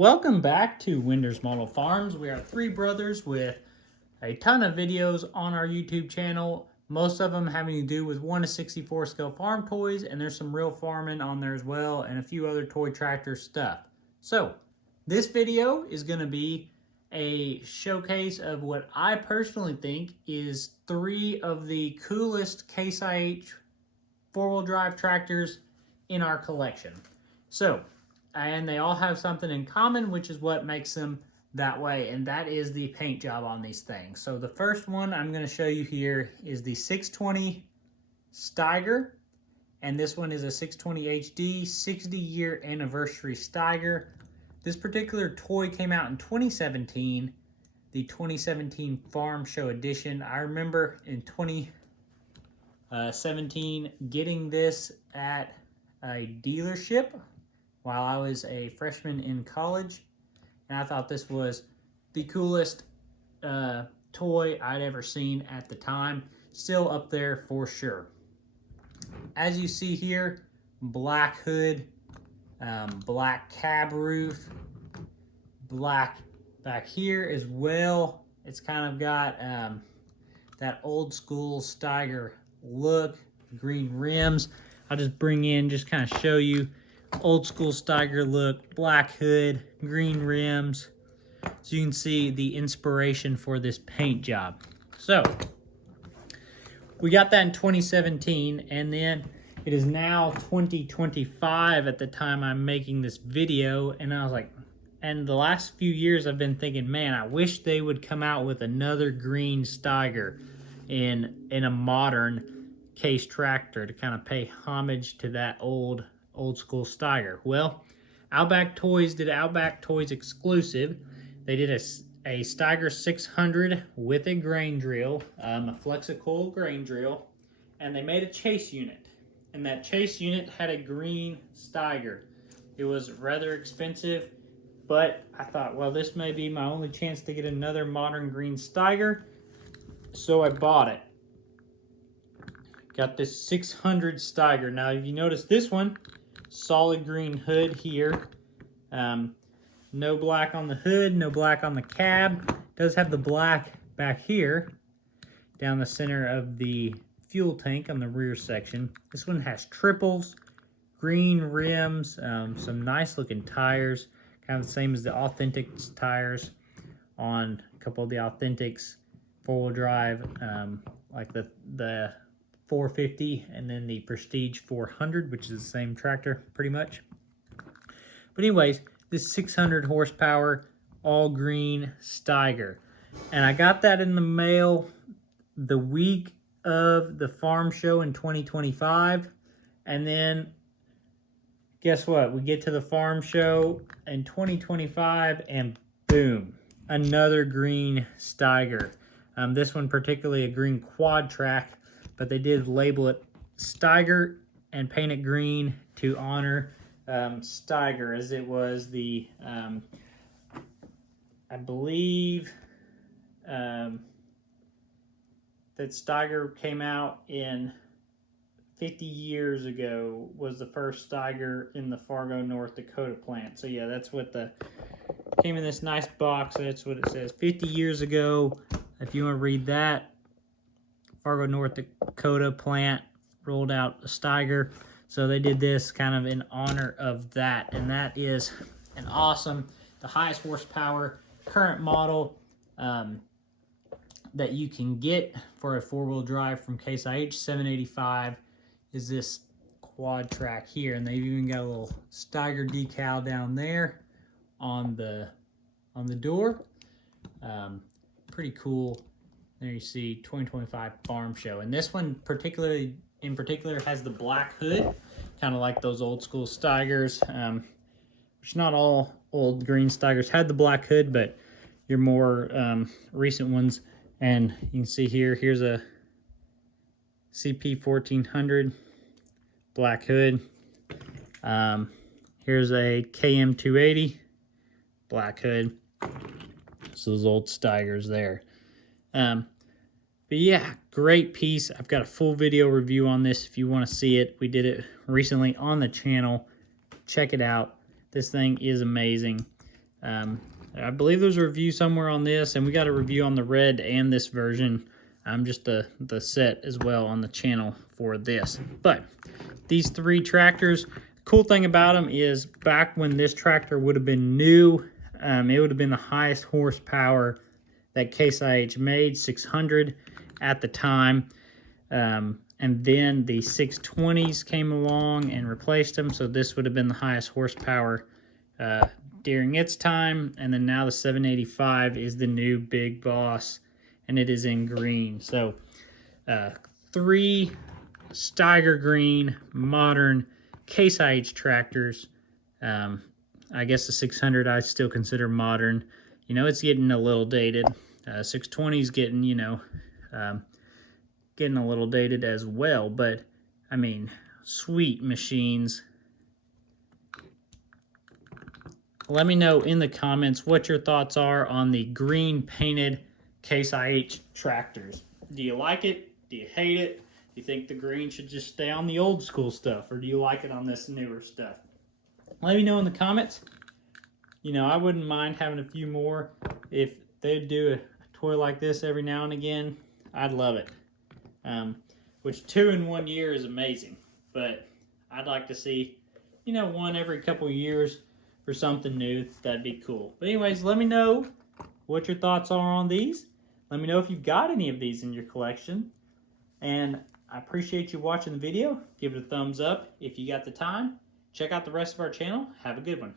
Welcome back to Winders Model Farms. We are three brothers with a ton of videos on our YouTube channel, most of them having to do with 1:64 scale farm toys, and there's some real farming on there as well, and a few other toy tractor stuff. So, this video is going to be a showcase of what I personally think is three of the coolest Case IH four-wheel drive tractors in our collection. So, and they all have something in common, which is what makes them that way, and that is the paint job on these things. So the first one I'm going to show you here is the 620 Steiger, and this one is a 620 HD 60-year anniversary Steiger. This particular toy came out in 2017, the 2017 Farm Show Edition. I remember in 2017 getting this at a dealership while I was a freshman in college, and I thought this was the coolest toy I'd ever seen at the time. Still up there for sure. As you see here, black hood, black cab roof, black back here as well. It's kind of got that old school Steiger look, green rims. I'll just bring in, just kind of show you old school Steiger look, black hood, green rims, so you can see the inspiration for this paint job. So we got that in 2017, and then it is now 2025 at the time I'm making this video, and I was like, and the last few years I've been thinking, man, I wish they would come out with another green Steiger in a modern Case tractor to kind of pay homage to that old school Steiger. Well, Outback Toys did Outback Toys exclusive. They did a Steiger 600 with a grain drill, a Flexicoil grain drill, and they made a chase unit. And that chase unit had a green Steiger. It was rather expensive, but I thought, well, this may be my only chance to get another modern green Steiger, so I bought it. Got this 600 Steiger. Now, if you notice this one, solid green hood here. No black on the hood, no black on the cab. Does have the black back here down the center of the fuel tank on the rear section. This one has triples, green rims, some nice looking tires, kind of the same as the Authentics tires on a couple of the Authentics four-wheel drive, like the 450 and then the Prestige 400, which is the same tractor pretty much. But anyways, this 600 horsepower all green Steiger, and I got that in the mail the week of the farm show in 2025, and then guess what, we get to the farm show in 2025 and boom, another green Steiger. This one particularly a green quad track, but they did label it Steiger and paint it green to honor Steiger, as it was the, I believe that Steiger came out in 50 years ago, was the first Steiger in the Fargo, North Dakota plant. So yeah, that's what came in this nice box. That's what it says, 50 years ago. If you want to read that, Fargo, North Dakota plant rolled out a Steiger. So they did this kind of in honor of that. And that is an awesome, the highest horsepower current model that you can get for a four-wheel drive from Case IH 785 is this quad track here. And they've even got a little Steiger decal down there on the door. Pretty cool. There you see 2025 Farm Show. And this one in particular has the black hood, kind of like those old school Steigers, which not all old green Steigers had the black hood, but your more recent ones. And you can see here's a CP 1400 black hood. Here's a KM 280 black hood. So those old Steigers there. But yeah, great piece. I've got a full video review on this if you want to see it. We did it recently on the channel. Check it out. This thing is amazing. I believe there's a review somewhere on this, and we got a review on the red and this version. Just the set as well on the channel for this. But these three tractors, cool thing about them is back when this tractor would have been new, it would have been the highest horsepower that Case IH made, 600 at the time. And then the 620s came along and replaced them, so this would have been the highest horsepower during its time. And then now the 785 is the new big boss, and it is in green. So 3 Steiger green modern Case IH tractors. I guess the 600 I still consider modern. You know, it's getting a little dated. 620 is getting, you know, getting a little dated as well. But, I mean, sweet machines. Let me know in the comments what your thoughts are on the green painted Case IH tractors. Do you like it? Do you hate it? Do you think the green should just stay on the old school stuff, or do you like it on this newer stuff? Let me know in the comments. You know, I wouldn't mind having a few more. If they'd do a toy like this every now and again, I'd love it. Which 2 in 1 year is amazing. But I'd like to see, you know, one every couple of years for something new. That'd be cool. But anyways, let me know what your thoughts are on these. Let me know if you've got any of these in your collection. And I appreciate you watching the video. Give it a thumbs up if you got the time. Check out the rest of our channel. Have a good one.